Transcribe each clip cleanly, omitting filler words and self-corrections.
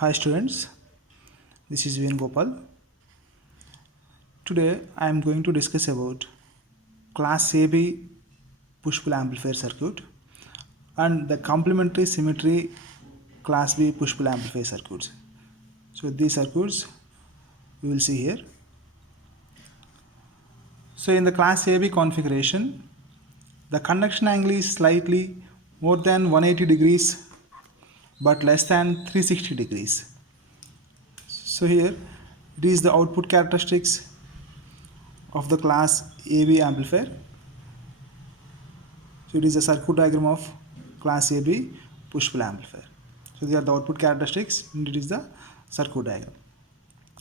Hi students, this is Vin Gopal. Today I am going to discuss about class AB push-pull amplifier circuit and the complementary symmetry class B push-pull amplifier circuits. So these circuits we will see here. So in the class AB configuration, the conduction angle is slightly more than 180 degrees but less than 360 degrees. So here it is the output characteristics of the class AB amplifier. So it is a circuit diagram of class AB push-pull amplifier. So these are the output characteristics and it is the circuit diagram.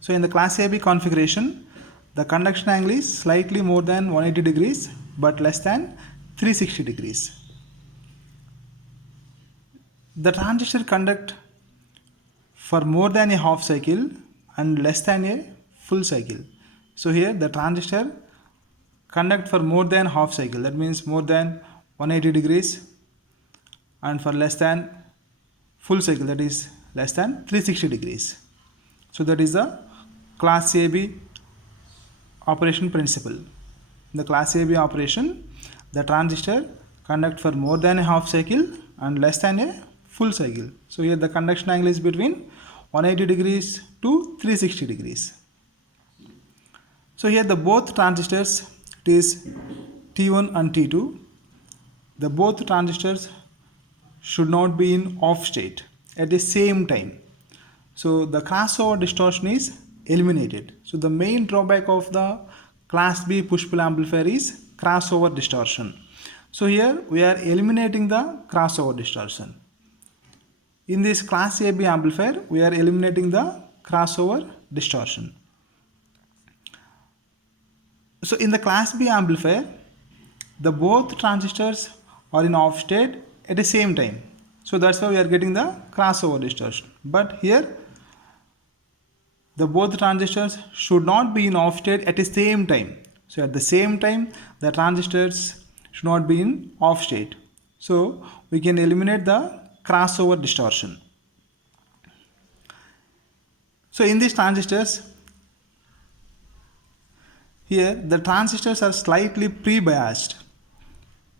So in the class AB configuration, the conduction angle is slightly more than 180 degrees but less than 360 degrees. The transistor conduct for more than a half cycle and less than a full cycle. So here the transistor conduct for more than half cycle, that means more than 180 degrees, and for less than full cycle, that is less than 360 degrees. So that is the class AB operation principle. In the class AB operation, the transistor conduct for more than a half cycle and less than a full cycle. So here the conduction angle is between 180 degrees to 360 degrees. So here the both transistors, it is T1 and T2, the both transistors should not be in off state at the same time. So the crossover distortion is eliminated. So the main drawback of the class B push-pull amplifier is crossover distortion. So here we are eliminating the crossover distortion. In this class AB amplifier, we are eliminating the crossover distortion. So in the class B amplifier, the both transistors are in off state at the same time. So that's why we are getting the crossover distortion. But here, the both transistors should not be in off state at the same time. So at the same time, the transistors should not be in off state. So we can eliminate the crossover distortion. So in these transistors, here the transistors are slightly pre-biased.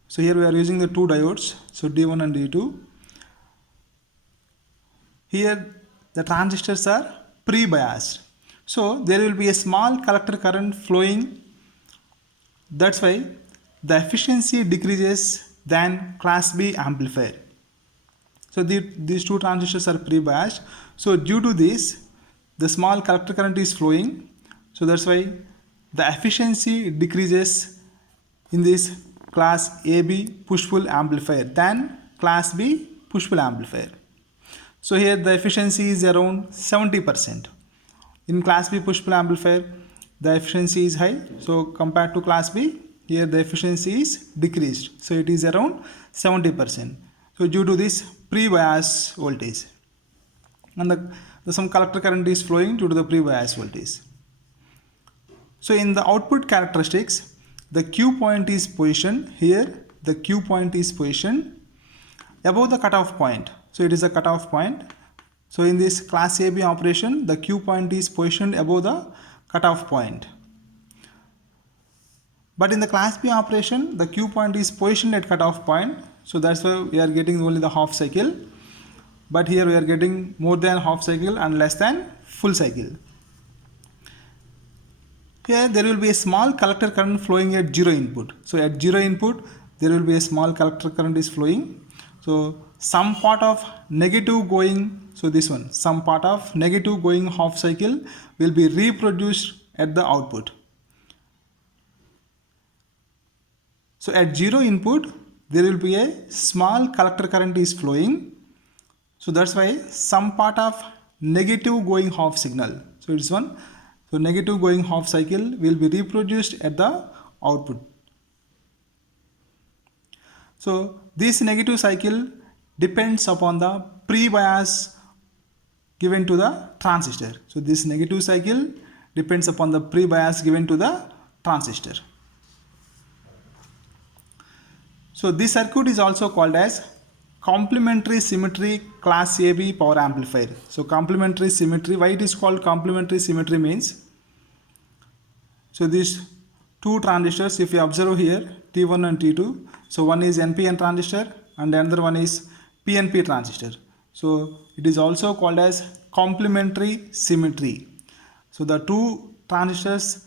So here we are using the two diodes, so D1 and D2. Here the transistors are pre-biased. So there will be a small collector current flowing. That's why the efficiency decreases than class B amplifier. So these two transistors are pre-biased. So due to this, the small collector current is flowing. So that's why the efficiency decreases in this class AB push-pull amplifier than class B push-pull amplifier. So here the efficiency is around 70%. In class B push-pull amplifier, the efficiency is high. So compared to class B, here the efficiency is decreased. So it is around 70%. So due to this pre-bias voltage, and some collector current is flowing due to the pre-bias voltage. So in the output characteristics, the Q point is positioned here. The Q point is positioned above the cutoff point. So it is a cutoff point. So in this class AB operation, the Q point is positioned above the cutoff point. But in the class B operation, the Q point is positioned at cutoff point. So that's why we are getting only the half cycle. But here we are getting more than half cycle and less than full cycle. Here there will be a small collector current flowing at zero input. So at zero input, there will be a small collector current is flowing. So some part of negative going, so this one, some part of negative going half cycle will be reproduced at the output. So at zero input, there will be a small collector current is flowing. So that's why some part of negative going half signal. So it's one. So negative going half cycle will be reproduced at the output. So this negative cycle depends upon the pre-bias given to the transistor. So this negative cycle depends upon the pre-bias given to the transistor. So this circuit is also called as complementary symmetry class AB power amplifier. So complementary symmetry, why it is called complementary symmetry means, so these two transistors, if you observe here, T1 and T2, so one is NPN transistor and another one is PNP transistor. So it is also called as complementary symmetry. So the two transistors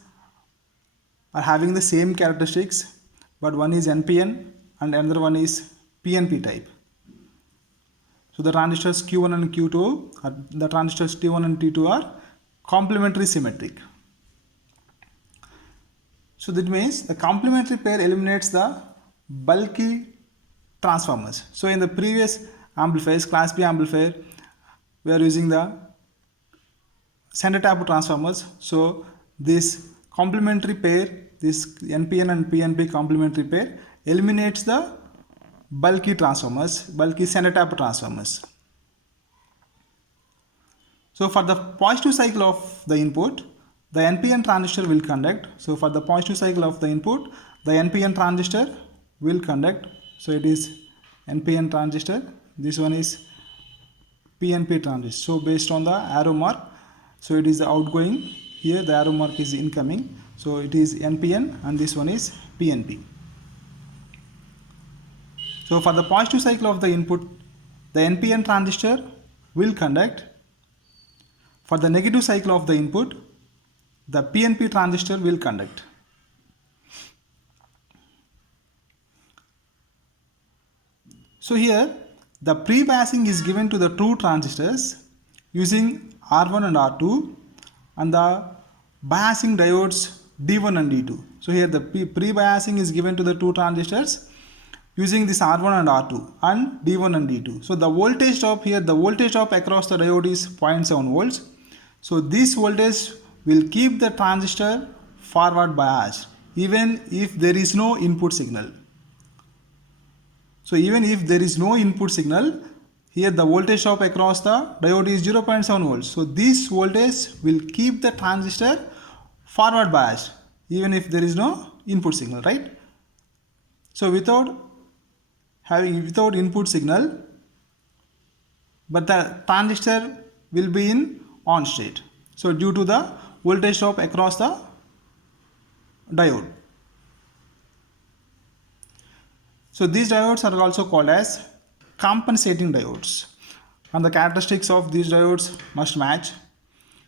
are having the same characteristics, but one is NPN and another one is PNP type. So the transistors Q1 and Q2, the transistors T1 and T2 are complementary symmetric. So that means the complementary pair eliminates the bulky transformers. So in the previous amplifiers, class B amplifier, we are using the center tap transformers. So this complementary pair, this NPN and PNP complementary pair eliminates the bulky transformers, bulky center tap transformers. So for the positive cycle of the input, the NPN transistor will conduct. So for the positive cycle of the input, the NPN transistor will conduct. So it is NPN transistor. This one is PNP transistor. So based on the arrow mark, so it is the outgoing. Here the arrow mark is incoming. So it is NPN and this one is PNP. So for the positive cycle of the input, the NPN transistor will conduct. For the negative cycle of the input, the PNP transistor will conduct. So here the pre-biasing is given to the two transistors using R1 and R2 and the biasing diodes D1 and D2. So here the pre-biasing is given to the two transistors using this R1 and R2 and D1 and D2. So the voltage drop here, the voltage drop across the diode is 0.7 volts. So this voltage will keep the transistor forward biased even if there is no input signal. So even if there is no input signal, here the voltage drop across the diode is 0.7 volts. So this voltage will keep the transistor forward biased even if there is no input signal, right? So without input signal, but the transistor will be in on state. So due to the voltage drop across the diode. So these diodes are also called as compensating diodes, and the characteristics of these diodes must match.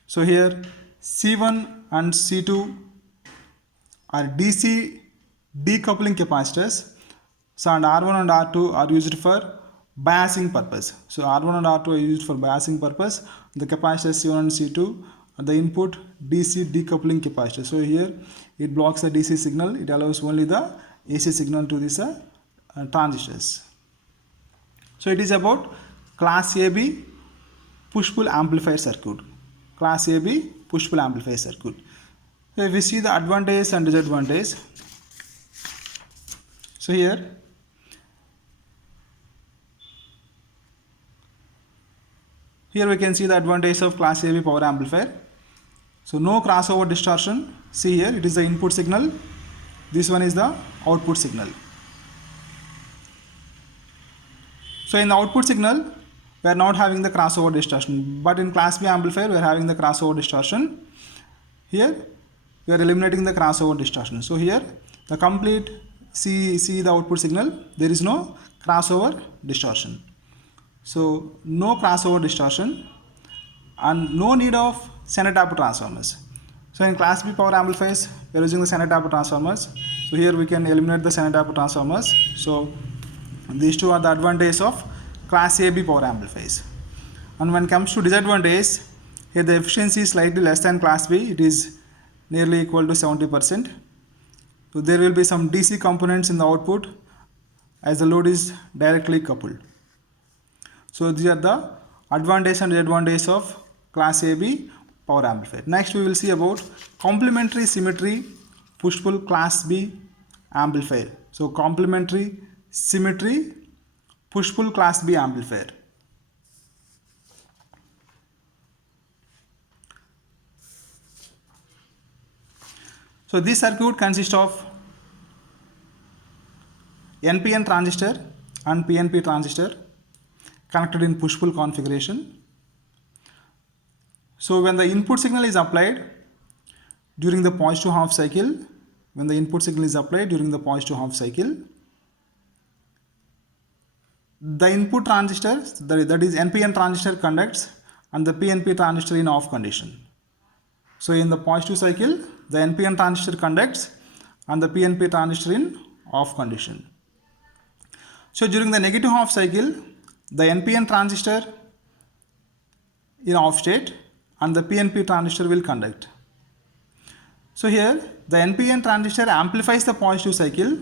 So here C1 and C2 are DC decoupling capacitors. So and R1 and R2 are used for biasing purpose. So R1 and R2 are used for biasing purpose. The capacitors C1 and C2 are the input DC decoupling capacitor. So here it blocks the DC signal. It allows only the AC signal to these transistors. So it is about class AB push-pull amplifier circuit. Class AB push-pull amplifier circuit. So if we see the advantage and disadvantage. So here we can see the advantage of class AB power amplifier. So no crossover distortion. See here, it is the input signal. This one is the output signal. So in the output signal, we are not having the crossover distortion. But in class B amplifier, we are having the crossover distortion. Here, we are eliminating the crossover distortion. So here, the complete see the output signal. There is no crossover distortion. So no crossover distortion and no need of center tap transformers. So in class B power amplifiers, we are using the center tap transformers. So here we can eliminate the center tap transformers. So these two are the advantages of class AB power amplifiers. And when it comes to disadvantage, here the efficiency is slightly less than class B. It is nearly equal to 70%. So there will be some DC components in the output as the load is directly coupled. So these are the advantage and disadvantage of class AB power amplifier. Next we will see about complementary symmetry push-pull class B amplifier. So complementary symmetry push-pull class B amplifier. So this circuit consists of NPN transistor and PNP transistor. connected in push-pull configuration. So when the input signal is applied during the positive half cycle, when the input signal is applied during the positive half cycle, the input transistor, that is NPN transistor, conducts and the PNP transistor in off condition. So in the positive cycle, the NPN transistor conducts and the PNP transistor in off condition. So during the negative half cycle, the NPN transistor in off state and the PNP transistor will conduct. So here the NPN transistor amplifies the positive cycle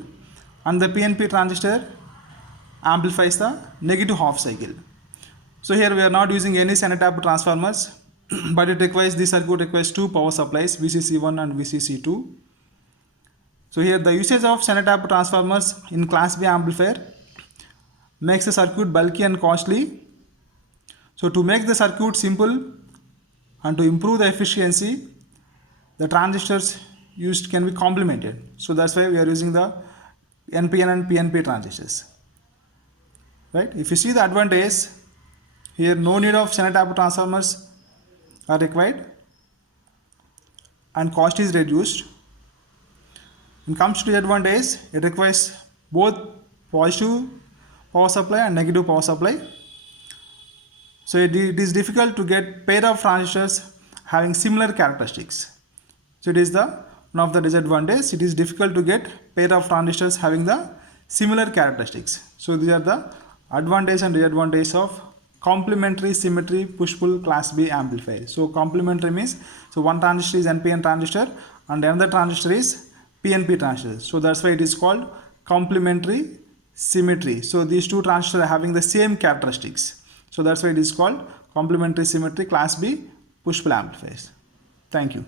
and the PNP transistor amplifies the negative half cycle. So here we are not using any Zener-Tapt transformers, but this circuit requires two power supplies, VCC1 and VCC2. So here the usage of Zener-Tapt transformers in class B amplifier makes the circuit bulky and costly. So to make the circuit simple and to improve the efficiency, the transistors used can be complemented. So that's why we are using the NPN and PNP transistors. Right? If you see the advantage, here no need of Zener-Tapt transformers are required and cost is reduced. When it comes to disadvantage, it requires both positive power supply and negative power supply. So it is difficult to get pair of transistors having similar characteristics. So it is one of the disadvantages. It is difficult to get pair of transistors having the similar characteristics. So these are the advantage and disadvantage of complementary symmetry push-pull class B amplifier. So complementary means, so one transistor is NPN transistor and another transistor is PNP transistor. So that's why it is called complementary symmetry. So these two transistors are having the same characteristics. So that's why it is called complementary symmetry class B push-pull amplifiers. Thank you.